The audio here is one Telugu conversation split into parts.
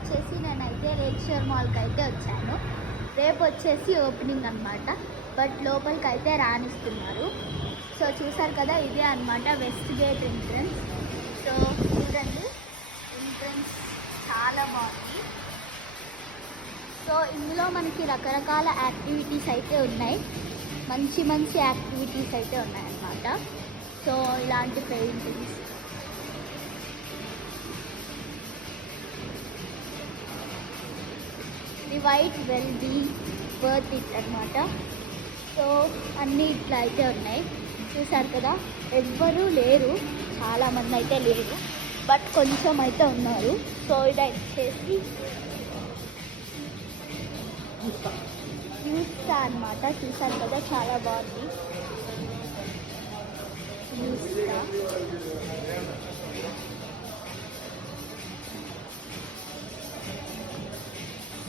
వచ్చేసి నేనైతే లేక్షర్ మాల్కి అయితే వచ్చాను. రేపు వచ్చేసి ఓపెనింగ్ అనమాట. బట్ లోపలికి అయితే రానిస్తున్నారు. సో చూసారు కదా, ఇదే అనమాట వెస్ట్ గేట్ ఎంట్రన్స్. సో చూడండి, ఎంట్రన్స్ చాలా బాగుంది. సో ఇందులో మనకి రకరకాల యాక్టివిటీస్ అయితే ఉన్నాయి. మంచి మంచి యాక్టివిటీస్ అయితే ఉన్నాయన్నమాట. సో ఇలాంటి paintings, the wait will be worth it అనమాట. సో అన్నీ ఇట్లా అయితే ఉన్నాయి. చూసారు కదా, ఎవ్వరూ లేరు, చాలామంది అయితే లేరు, బట్ కొంచెం అయితే ఉన్నారు. సో ఇది వచ్చేసి యూస్తా అనమాట. చూసారు కదా, చాలా బాగుంది యూస్తా.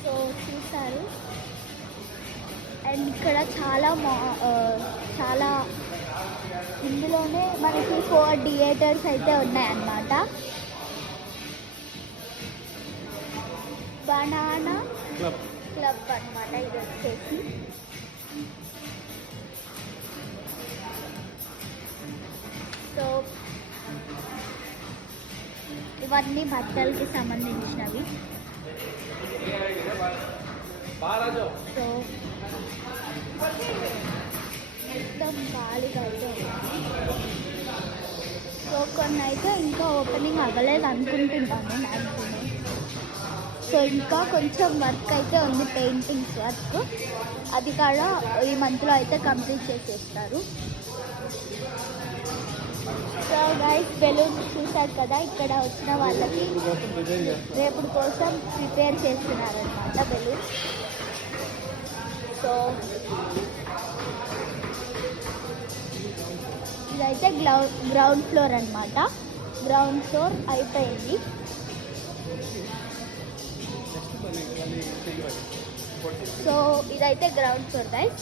సో చూసారు, అండ్ ఇక్కడ చాలా ఇందులోనే మనకి 4 థియేటర్స్ అయితే ఉన్నాయన్నమాట. బనానా క్లబ్ అనమాట ఇది వచ్చేసి. సో ఇవన్నీ బట్టలకి సంబంధించినవి. సో మొత్తం ఖాళీగా అయితే ఉంది. సో కొన్ని అయితే ఇంకా ఓపెనింగ్ అవ్వలేదు అనుకుంటున్నాను మ్యాక్సిమం. సో ఇంకా కొంచెం వర్క్ అయితే ఉంది, పెయింటింగ్స్ వర్క్. అది కూడా ఈ మంత్లో అయితే కంప్లీట్ చేసేస్తారు. సో గైస్, బెలూన్స్ చూసారు కదా, ఇక్కడ వచ్చిన వాళ్ళకి రేపు కోసం ప్రిపేర్ చేస్తున్నారనమాట బెలూన్స్. సో ఇదైతే గ్రౌండ్ ఫ్లోర్ అనమాట. గ్రౌండ్ ఫ్లోర్ అయిపోయింది. సో ఇదైతే గ్రౌండ్ ఫ్లోర్ గైస్.